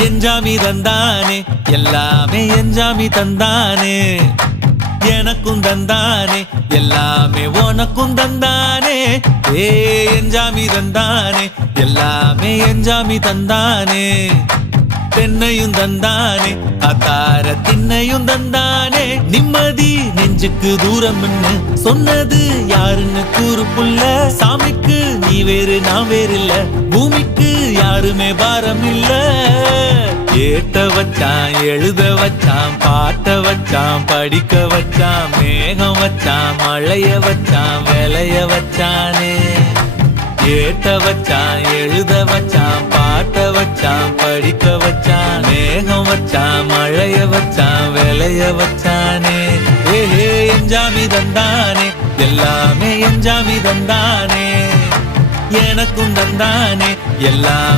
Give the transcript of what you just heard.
எஞ்சாமி தந்தானே எல்லாமே எஞ்சாமி தந்தானே எனக்கும் தந்தானே எல்லாமே உனக்கும் தந்தானே ஏ எஞ்சாமி தந்தானே எல்லாமே எஞ்சாமி தந்தானே தென்னையும் தந்தானே அத்தார திண்ணையும் தந்தானே நிம்மதி நெஞ்சுக்கு தூரம் சொன்னது யாருன்னு கூறு புள்ள சாமிக்கு நீ வேறு நான் வேறு இல்ல பூமிக்கு யாருமே பாரம் இல்ல ஏத்த வச்சான் எழுத வச்சான் பாட்ட வச்சான் படிக்க வச்சான் மேகம் வச்சான் மழைய வச்சான் விளைய வச்சானே ஏத்த வச்சான் எழுத வச்சான் பாட்ட வச்சான் படிக்க வச்சான் மேகம் வச்சான் மழைய வச்சான் விளைய வச்சானே ஏஹே எஞ்சாமி தந்தானே எல்லாமே எஞ்சாமி தந்தானே எனக்கும் தந்தானே எல்லாமே